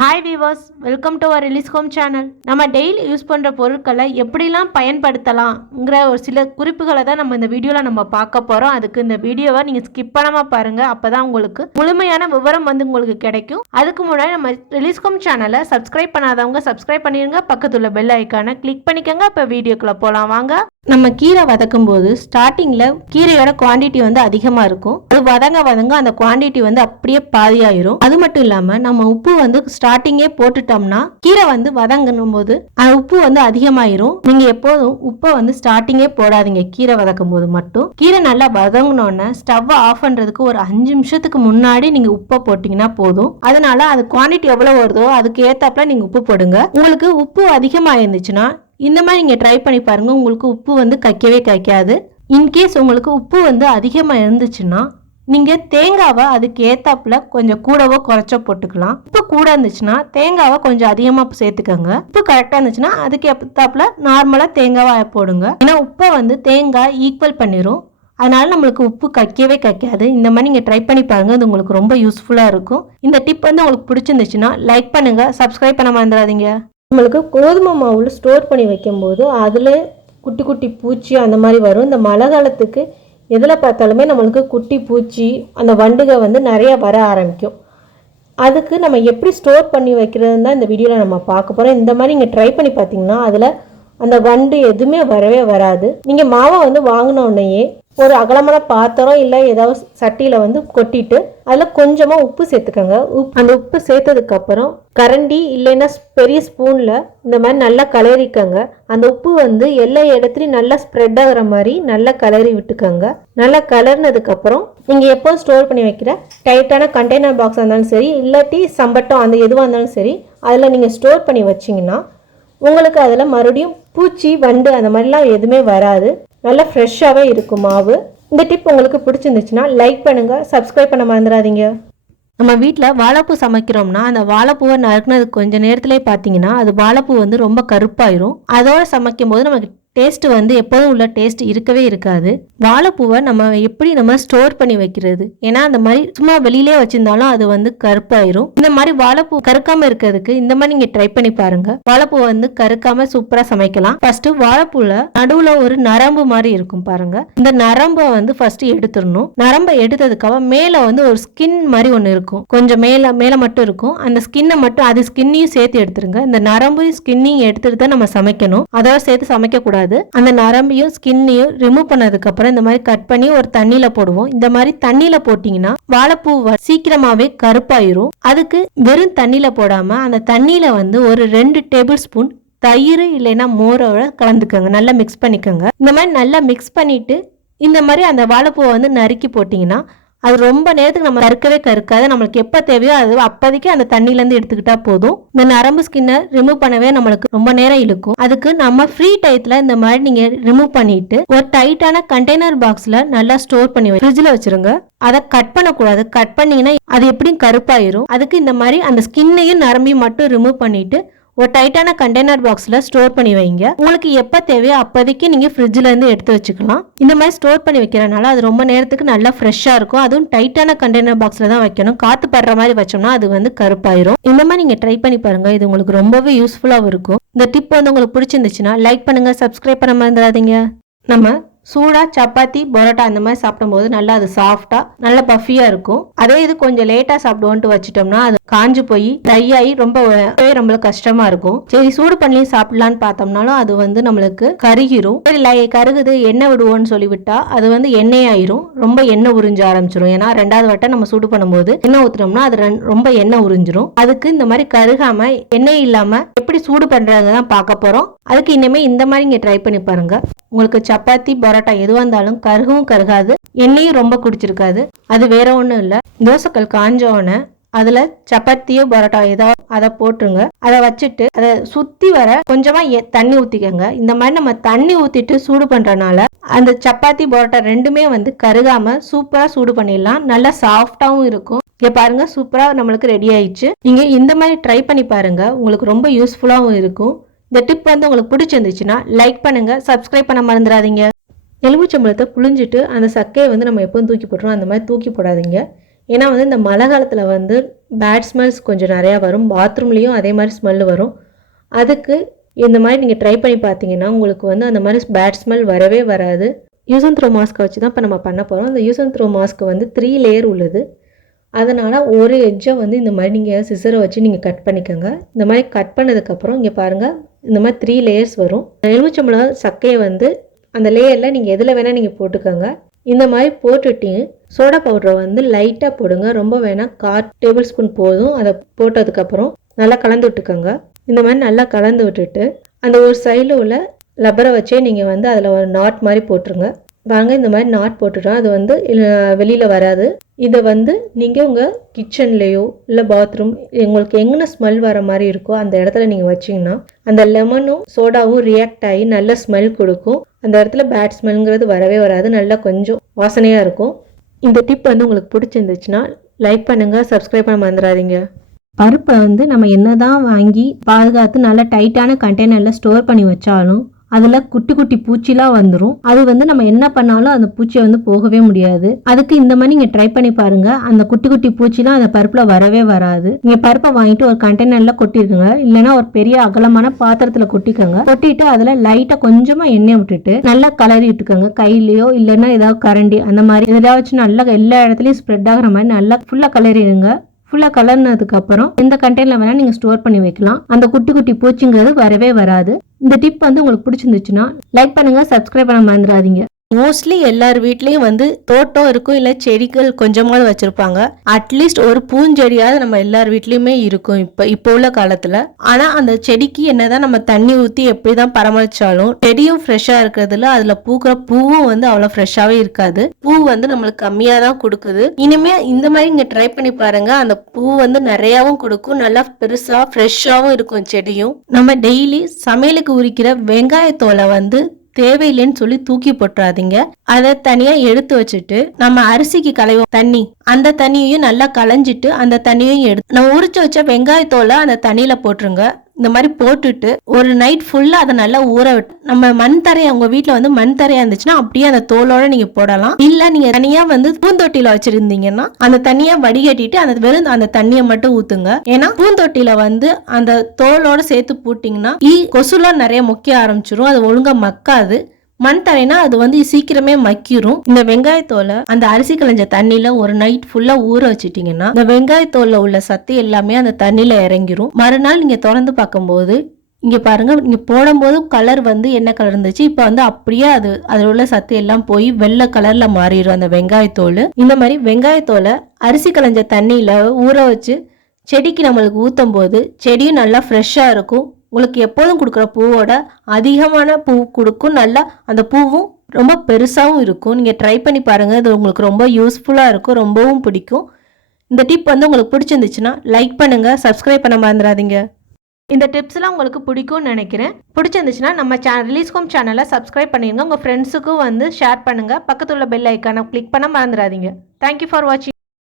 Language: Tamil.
Hi viewers, welcome to our release home channel. நம்ம டெய்லி யூஸ் பண்ணுற பொருட்களை எப்படிலாம் பயன்படுத்தலாம்ங்கிற ஒரு சில குறிப்புகளை தான் நம்ம இந்த வீடியோவில் நம்ம பார்க்க போகிறோம். அதுக்கு இந்த வீடியோவை நீங்கள் ஸ்கிப் பண்ணாமல் பாருங்கள். அப்போ தான் உங்களுக்கு முழுமையான விவரம் உங்களுக்கு கிடைக்கும். அதுக்கு முன்னாடி நம்ம ரிலீஸ் ஹோம் சேனலை சப்ஸ்கிரைப் பண்ணாதவங்க சப்ஸ்கிரைப் பண்ணிடுங்க. பக்கத்தில் பெல் ஐக்கானை கிளிக் பண்ணிக்கோங்க. இப்போ வீடியோக்குள்ளே போகலாம் வாங்க. நம்ம கீரை வதக்கும் போது ஸ்டார்டிங்கில் கீரையோட குவான்டிட்டி அதிகமாக இருக்கும். அது வதங்க அந்த குவான்டிட்டி அப்படியே பாதியாயிரும். அது மட்டும் இல்லாமல் நம்ம உப்பு ஸ்டார்டிங்கே போட்டுட்டோம்னா கீரை வதங்கணும் போது அந்த உப்பு அதிகமாயிரும். நீங்க எப்போதும் உப்பை ஸ்டார்டிங்கே போடாதீங்க. கீரை வதக்கும் போது மட்டும் கீரை நல்லா வதங்கினோன்னு ஸ்டவ் ஆஃப் பண்றதுக்கு ஒரு 5 நிமிஷத்துக்கு முன்னாடி நீங்க உப்பை போட்டீங்கன்னா போதும். அதனால அது குவான்டிட்டி எவ்வளவு வருதோ அதுக்கு ஏத்தாப்புல நீங்க உப்பு போடுங்க. உங்களுக்கு உப்பு அதிகமா இருந்துச்சுன்னா இந்த மாதிரி நீங்க ட்ரை பண்ணி பாருங்க. உங்களுக்கு உப்பு கைக்கவே கைக்காது. இன்கேஸ் உங்களுக்கு உப்பு அதிகமா இருந்துச்சுன்னா நீங்க தேங்காவை அதுக்கு ஏத்தாப்புல கொஞ்சம் கூடவோ குறைச்சோ போட்டுக்கலாம். உப்பு கூட இருந்துச்சுன்னா தேங்காவை கொஞ்சம் அதிகமா சேர்த்துக்கோங்க. உப்பு கரெக்டா இருந்துச்சுன்னா அதுக்கு ஏத்தாப்புல நார்மலா தேங்காவை போடுங்க. ஏன்னா உப்பை தேங்காய் ஈக்குவல் பண்ணிரும். அதனால நம்மளுக்கு உப்பு கைக்கவே கைக்காது. இந்த மாதிரி நீங்க ட்ரை பண்ணி பாருங்க. அது உங்களுக்கு ரொம்ப யூஸ்ஃபுல்லா இருக்கும். இந்த டிப் உங்களுக்கு பிடிச்சிருந்துச்சுன்னா லைக் பண்ணுங்க, சப்ஸ்கிரைப் பண்ண மறந்துடாதீங்க. நம்மளுக்கு கோதுமை மாவுல ஸ்டோர் பண்ணி வைக்கும் போது அதுல குட்டி குட்டி பூச்சி அந்த மாதிரி வரும். இந்த மழை காலத்துக்கு எதில் பார்த்தாலுமே நம்மளுக்கு குட்டி பூச்சி அந்த வண்டுகை நிறைய வர ஆரம்பிக்கும். அதுக்கு நம்ம எப்படி ஸ்டோர் பண்ணி வைக்கிறதுன்னு தான் இந்த வீடியோவில் நம்ம பார்க்க போகிறோம். இந்த மாதிரி நீங்கள் ட்ரை பண்ணி பார்த்தீங்கன்னா அதில் அந்த வண்டு எதுவுமே வரவே வராது. நீங்கள் மாவை வாங்கினோடனேயே ஒரு அகலமான பாத்திரம் இல்லை ஏதாவது சட்டியில் கொட்டிட்டு அதில் கொஞ்சமாக உப்பு சேர்த்துக்கோங்க. அந்த உப்பு சேர்த்ததுக்கு அப்புறம் கரண்டி இல்லைன்னா பெரிய ஸ்பூனில் இந்த மாதிரி நல்லா கலரிக்கங்க. அந்த உப்பு எல்லா இடத்துலையும் நல்லா ஸ்ப்ரெட் ஆகிற மாதிரி நல்லா கலரி விட்டுக்கோங்க. நல்லா கலர்னதுக்கு அப்புறம் நீங்கள் எப்போ ஸ்டோர் பண்ணி வைக்கிற டைட்டான கண்டெய்னர் பாக்ஸாக இருந்தாலும் சரி இல்லாட்டி சம்பட்டம் அந்த எதுவாக இருந்தாலும் சரி அதில் நீங்கள் ஸ்டோர் பண்ணி வச்சிங்கன்னா உங்களுக்கு அதில் மறுபடியும் பூச்சி வண்டு அந்த மாதிரிலாம் எதுவுமே வராது. நல்லா ஃப்ரெஷ்ஷாகவே இருக்கும் மாவு. இந்த டிப் உங்களுக்கு பிடிச்சிருந்துச்சுன்னா லைக் பண்ணுங்கள், சப்ஸ்கிரைப் பண்ண மறந்துடாதீங்க. நம்ம வீட்டில் வாழைப்பூ சமைக்கிறோம்னா அந்த வாழைப்பூவை நறுக்குனதுக்கு கொஞ்சம் நேரத்துலேயே பார்த்தீங்கன்னா அது வாழைப்பூ ரொம்ப கருப்பாயிரும். அதோட சமைக்கும் போது நமக்கு டேஸ்ட் எப்போதும் உள்ள டேஸ்ட் இருக்கவே இருக்காது. வாழைப்பூவை நம்ம ஸ்டோர் பண்ணி வைக்கிறது. ஏன்னா அந்த மாதிரி சும்மா வெளியிலே வச்சிருந்தாலும் அது கருப்பாயிரும். இந்த மாதிரி வாழைப்பூ கருக்காம இருக்கிறதுக்கு இந்த மாதிரி நீங்க ட்ரை பண்ணி பாருங்க. வாழைப்பூ கருக்காம சூப்பரா சமைக்கலாம். ஃபர்ஸ்ட் வாழைப்பூல நடுவுல ஒரு நரம்பு மாதிரி இருக்கும் பாருங்க. இந்த நரம்பை ஃபர்ஸ்ட் எடுத்துடணும். நரம்பை எடுத்ததுக்காக மேல ஒரு ஸ்கின் மாதிரி ஒண்ணு இருக்கும். கொஞ்சம் மேல மட்டும் இருக்கும். அந்த ஸ்கின்னை மட்டும் அது ஸ்கின்னையும் சேர்த்து எடுத்துருங்க. இந்த நரம்பையும் ஸ்கின்னையும் எடுத்துட்டு தான் நம்ம சமைக்கணும். அதோட சேர்த்து சமைக்க கூடாது. அந்த நரம்பையும் ஸ்கின்னையும் ரிமூவ் பண்ணதுக்கு அப்புறம் இந்த மாதிரி கட் பண்ணி ஒரு தண்ணியில போடுவோம். இந்த மாதிரி தண்ணியில போட்டீங்கன்னா வாழைப்பூ சீக்கிரமாவே கருப்பாயிரும். அதுக்கு வெறும் தண்ணியில போடாம அந்த தண்ணியில ஒரு 2 டேபிள் ஸ்பூன் தயிர் இல்லைன்னா மோரோட கலந்துக்கோங்க. நல்லா மிக்ஸ் பண்ணிக்கோங்க. இந்த மாதிரி நல்லா மிக்ஸ் பண்ணிட்டு இந்த மாதிரி அந்த வாழைப்பூவை நறுக்கி போட்டீங்கன்னா அது ரொம்ப நேரத்துக்கு நம்ம கருக்கவே கருக்காது. நம்மளுக்கு எப்போ தேவையோ அது அப்போதைக்கு அந்த தண்ணியிலேருந்து எடுத்துக்கிட்டா போதும். இந்த நரம்பு ஸ்கின்னை ரிமூவ் பண்ணவே நம்மளுக்கு ரொம்ப நேரம் இழுக்கும். அதுக்கு நம்ம ஃப்ரீ டயத்தில் இந்த மாதிரி நீங்கள் ரிமூவ் பண்ணிட்டு ஒரு டைட்டான கண்டெய்னர் பாக்ஸில் நல்லா ஸ்டோர் பண்ணி ஃப்ரிட்ஜில் வச்சிருங்க. அதை கட் பண்ணக்கூடாது. கட் பண்ணீங்கன்னா அது எப்படியும் கருப்பாயிரும். அதுக்கு இந்த மாதிரி அந்த ஸ்கின்னையும் நரம்பையும் மட்டும் ரிமூவ் பண்ணிட்டு ஒரு டைட்டான கண்டெய்னர் பாக்ஸ்ல ஸ்டோர் பண்ணி வைங்க. உங்களுக்கு எப்ப தேவையோ அப்போதைக்கு நீங்க ஃப்ரிட்ஜ்ல இருந்து எடுத்து வச்சுக்கலாம். இந்த மாதிரி ஸ்டோர் பண்ணி வைக்கிறனால அது ரொம்ப நேரத்துக்கு நல்லா ஃப்ரெஷ்ஷா இருக்கும். அதுவும் டைட்டான கண்டெய்னர் பாக்ஸ்ல தான் வைக்கணும். காத்து படுற மாதிரி வச்சோம்னா அது கருப்பாயிரும். இந்த மாதிரி நீங்க ட்ரை பண்ணி பாருங்க. இது உங்களுக்கு ரொம்பவே யூஸ்ஃபுல்லாகவும் இருக்கும். இந்த டிப் உங்களுக்கு பிடிச்சிருந்துச்சுன்னா லைக் பண்ணுங்க, சப்ஸ்கிரைப் பண்ண மறந்துடாதீங்க. நம்ம சூடா சப்பாத்தி பரோட்டா அந்த மாதிரி சாப்பிடும்போது நல்லா அது சாஃப்டா நல்லா பஃபியா இருக்கும். அதே இது கொஞ்சம் லேட்டா சாப்பிடுவோன்ட்டு வச்சுட்டோம்னா அது காஞ்சு போய் ட்ரை ஆகி ரொம்ப கஷ்டமா இருக்கும். சரி சூடு பண்ணி சாப்பிடலான்னு பார்த்தோம்னாலும் அது நம்மளுக்கு கருகிரும். சரி கருகுது எண்ணெய் விடுவோம்னு சொல்லி விட்டா அது எண்ணெய் ஆயிரும். ரொம்ப எண்ணெய் உறிஞ்ச ஆரம்பிச்சிடும். ஏன்னா 2வது வட்டம் நம்ம சூடு பண்ணும்போது எண்ணெய் ஊத்துனோம்னா அது ரொம்ப எண்ணெய் உறிஞ்சிரும். அதுக்கு இந்த மாதிரி கருகாம எண்ணெய் இல்லாம எப்படி சூடு பண்றதுதான் தான் பார்க்க போறோம். அதுக்கு இனிமே இந்த மாதிரி இங்க ட்ரை பண்ணி பாருங்க. உங்களுக்கு சப்பாத்தி பரோட்டா எதுவாக இருந்தாலும் கருகவும் கருகாது, எண்ணெயும் ரொம்ப குடிச்சிருக்காது. அது வேற ஒன்றும் இல்லை. தோசைக்கல் காஞ்சோன்னு அதுல சப்பாத்தியோ பரோட்டா ஏதோ அதை போட்டுருங்க. அதை வச்சுட்டு அதை சுத்தி வர கொஞ்சமா தண்ணி ஊத்திக்கங்க. இந்த மாதிரி நம்ம தண்ணி ஊத்திட்டு சூடு பண்றதுனால அந்த சப்பாத்தி பரோட்டா ரெண்டுமே கருகாம சூப்பரா சூடு பண்ணிடலாம். நல்லா சாஃப்டாவும் இருக்கும். இங்க பாருங்க, சூப்பரா நம்மளுக்கு ரெடி ஆயிடுச்சு. நீங்க இந்த மாதிரி ட்ரை பண்ணி பாருங்க. உங்களுக்கு ரொம்ப யூஸ்ஃபுல்லாவும் இருக்கும். இந்த டிப் உங்களுக்கு பிடிச்சிருந்துச்சுன்னா லைக் பண்ணுங்க, சப்ஸ்கிரைப் பண்ண மறந்துடாதீங்க. எலுமிச்சம்பழத்தை புழிஞ்சிட்டு அந்த சக்கையை நம்ம எப்போதும் தூக்கி போட்டுருவோம். அந்த மாதிரி தூக்கி போடாதீங்க. ஏன்னா வந்து இந்த மழை காலத்தில் வந்து பேட் ஸ்மெல்ஸ் கொஞ்சம் நிறையா வரும், பாத்ரூம்லேயும் அதே மாதிரி ஸ்மெல் வரும். அதுக்கு இந்த மாதிரி நீங்கள் ட்ரை பண்ணி பார்த்தீங்கன்னா உங்களுக்கு வந்து அந்த மாதிரி பேட் ஸ்மெல் வரவே வராது. யூஸ் அண்ட் த்ரோ மாஸ்க்கை வச்சு தான் இப்போ நம்ம பண்ண போகிறோம். அந்த யூஸ் அண்ட் த்ரோ மாஸ்க்கு வந்து 3 லேயர் உள்ளது. அதனால் ஒரு எட்ஜை வந்து இந்த மாதிரி நீங்கள் சிசரை வச்சு நீங்கள் கட் பண்ணிக்கோங்க. இந்த மாதிரி கட் பண்ணதுக்கப்புறம் இங்கே பாருங்கள், இந்த மாதிரி 3 லேயர்ஸ் வரும். எலுமிச்சம்பழம் சக்கையை வந்து அந்த லேயரில் நீங்கள் எதில் வேணால் நீங்கள் போட்டுக்கோங்க. இந்த மாதிரி போட்டுட்டு சோடா பவுடரை வந்து லைட்டாக போடுங்க, ரொம்ப வேணால் 1/4 டேபிள் ஸ்பூன் போதும். அதை போட்டதுக்கப்புறம் நல்லா கலந்து விட்டுக்கோங்க. இந்த மாதிரி நல்லா கலந்து விட்டுட்டு அந்த ஒரு சைடில் உள்ள லப்பரை வச்சே நீங்கள் வந்து அதில் ஒரு நாட் மாதிரி போட்டுருங்க. வாங்க, இந்த மாதிரி நாட் போட்டுட்டோம், அது வந்து வெளியில் வராது. இதை வந்து நீங்கள் உங்கள் கிச்சன்லேயோ இல்லை பாத்ரூம் உங்களுக்கு எங்கே ஸ்மெல் வர மாதிரி இருக்கோ அந்த இடத்துல நீங்கள் வச்சிங்கன்னா அந்த லெமனும் சோடாவும் ரியாக்ட் ஆகி நல்ல ஸ்மெல் கொடுக்கும். அந்த இடத்துல பேட் ஸ்மெல்ங்கிறது வரவே வராது, நல்லா கொஞ்சம் வாசனையாக இருக்கும். இந்த டிப் வந்து உங்களுக்கு பிடிச்சிருந்துச்சுன்னா லைக் பண்ணுங்கள், சப்ஸ்கிரைப் பண்ண மறந்துடாதீங்க. பருப்பை வந்து நம்ம என்ன தான் வாங்கி பாதுகாத்து நல்லா டைட்டான கண்டெய்னரில் ஸ்டோர் பண்ணி வச்சாலும் அதில் குட்டி குட்டி பூச்சிலாம் வந்துடும். அது வந்து நம்ம என்ன பண்ணாலும் அந்த பூச்சியை வந்து போகவே முடியாது. அதுக்கு இந்த மாதிரி நீங்கள் ட்ரை பண்ணி பாருங்கள், அந்த குட்டி குட்டி பூச்சிலாம் அந்த பருப்பில் வரவே வராது. நீங்கள் பருப்பை வாங்கிட்டு ஒரு கண்டெய்னரில் கொட்டிருக்குங்க, இல்லைன்னா ஒரு பெரிய அகலமான பாத்திரத்தில் கொட்டிக்கோங்க. கொட்டிட்டு அதில் லைட்டாக கொஞ்சமாக எண்ணெய் விட்டுட்டு நல்லா கலரி விட்டுக்கோங்க. கையிலையோ இல்லைன்னா ஏதாவது கரண்டி அந்த மாதிரி இதெல்லாம் வச்சு நல்லா எல்லா இடத்துலையும் ஸ்ப்ரெட் ஆகிற மாதிரி நல்லா ஃபுல்லாக கலரிடுங்க. ஃபுல்லாக கலர்னதுக்கு அப்புறம் இந்த கண்டெய்னரில் வேணால் நீங்கள் ஸ்டோர் பண்ணி வைக்கலாம். அந்த குட்டி குட்டி பூச்சிங்கிறது வரவே வராது. இந்த டிப் வந்து உங்களுக்கு பிடிச்சிருந்துச்சுன்னா லைக் பண்ணுங்கள், சப்ஸ்கிரைப் பண்ண மறந்துடாதீங்க. மோஸ்ட்லி எல்லார் வீட்லேயும் வந்து தோட்டம் இருக்கும், இல்லை செடிகள் கொஞ்சமாவது வச்சுருப்பாங்க. அட்லீஸ்ட் ஒரு பூஞ்செடியாவது நம்ம எல்லார் வீட்லேயுமே இருக்கும் இப்போ உள்ள காலத்தில். ஆனால் அந்த செடிக்கு என்னதான் நம்ம தண்ணி ஊற்றி எப்படி தான் பராமரித்தாலும் செடியும் ஃப்ரெஷ்ஷாக இருக்கிறதுல அதில் பூக்கிற பூவும் வந்து அவ்வளோ ஃப்ரெஷ்ஷாகவே இருக்காது. பூ வந்து நம்மளுக்கு கம்மியாக தான் கொடுக்குது. இனிமேல் இந்த மாதிரி இங்கே ட்ரை பண்ணி பாருங்கள், அந்த பூ வந்து நிறையாவும் கொடுக்கும், நல்லா பெருசாக ஃப்ரெஷ்ஷாகவும் இருக்கும் செடியும். நம்ம டெய்லி சமையலுக்கு உரிக்கிற வெங்காயத்தோலை வந்து தேவையில்லைன்னு சொல்லி தூக்கி போட்டுறாதீங்க. அதை தனியா எடுத்து வச்சுட்டு நம்ம அரிசிக்கு களைவோம் தண்ணி, அந்த தண்ணியையும் நல்லா களைஞ்சிட்டு அந்த தண்ணியையும் எடுத்து நம்ம உரிச்சு வச்ச வெங்காயத்தோலை அந்த தண்ணியில போட்டுருங்க. இந்த மாதிரி போட்டுட்டு ஒரு நைட் ஃபுல்லா அதை நல்லா ஊற விட்டு நம்ம மண் தரையா உங்க வீட்டுல வந்து மண் தரையா இருந்துச்சுன்னா அப்படியே அந்த தோலோட நீங்க போடலாம். இல்ல நீங்க தனியா வந்து பூந்தொட்டியில வச்சிருந்தீங்கன்னா அந்த தண்ணியா வடிகட்டிட்டு அந்த வெறும் அந்த தண்ணியை மட்டும் ஊத்துங்க. ஏன்னா பூந்தொட்டியில வந்து அந்த தோலோட சேர்த்து போட்டீங்கன்னா கொசுலாம் நிறைய மொக்க ஆரம்பிச்சிரும், அது ஒழுங்கா மக்காது. மண் தரைனா அது வந்து சீக்கிரமே மக்கிரும். இந்த வெங்காயத்தோலை அந்த அரிசி களைஞ்ச தண்ணியில ஒரு நைட் ஃபுல்லா ஊற வச்சுட்டீங்கன்னா இந்த வெங்காயத்தோல்ல உள்ள சத்து எல்லாமே அந்த தண்ணியில இறங்கிரும். மறுநாள் நீங்க திறந்து பார்க்கும்போது இங்க பாருங்க, நீங்க போடும்போது கலர் வந்து என்ன கலர் இருந்துச்சு, இப்ப வந்து அப்படியே அதில் உள்ள சத்து எல்லாம் போய் வெள்ளை கலர்ல மாறிடும் அந்த வெங்காயத்தோல். இந்த மாதிரி வெங்காயத்தோலை அரிசி களைஞ்ச தண்ணியில ஊற வச்சு செடிக்கு நம்மளுக்கு ஊத்தும் போது செடியும் நல்லா ஃப்ரெஷ்ஷா இருக்கும். உங்களுக்கு எப்போதும் கொடுக்குற பூவோட அதிகமான பூ கொடுக்கும், நல்லா அந்த பூவும் ரொம்ப பெருசாகவும் இருக்கும். நீங்கள் ட்ரை பண்ணி பாருங்கள், இது உங்களுக்கு ரொம்ப யூஸ்ஃபுல்லாக இருக்கும், ரொம்பவும் பிடிக்கும். இந்த டிப் வந்து உங்களுக்கு பிடிச்சிருந்துச்சுன்னா லைக் பண்ணுங்கள், சப்ஸ்கிரைப் பண்ண மறந்துடாதீங்க. இந்த டிப்ஸ்லாம் உங்களுக்கு பிடிக்கும்னு நினைக்கிறேன். பிடிச்சிருந்துச்சுன்னா நம்ம ரிலீஸ் ஹோம் சேனலை சப்ஸ்கிரைப் பண்ணிடுங்க. உங்கள் ஃப்ரெண்ட்ஸுக்கும் வந்து ஷேர் பண்ணுங்கள். பக்கத்தில் உள்ள பெல் ஐக்கானை கிளிக் பண்ண மறந்துடாதீங்க. தேங்க்யூ ஃபார் வாட்சிங்.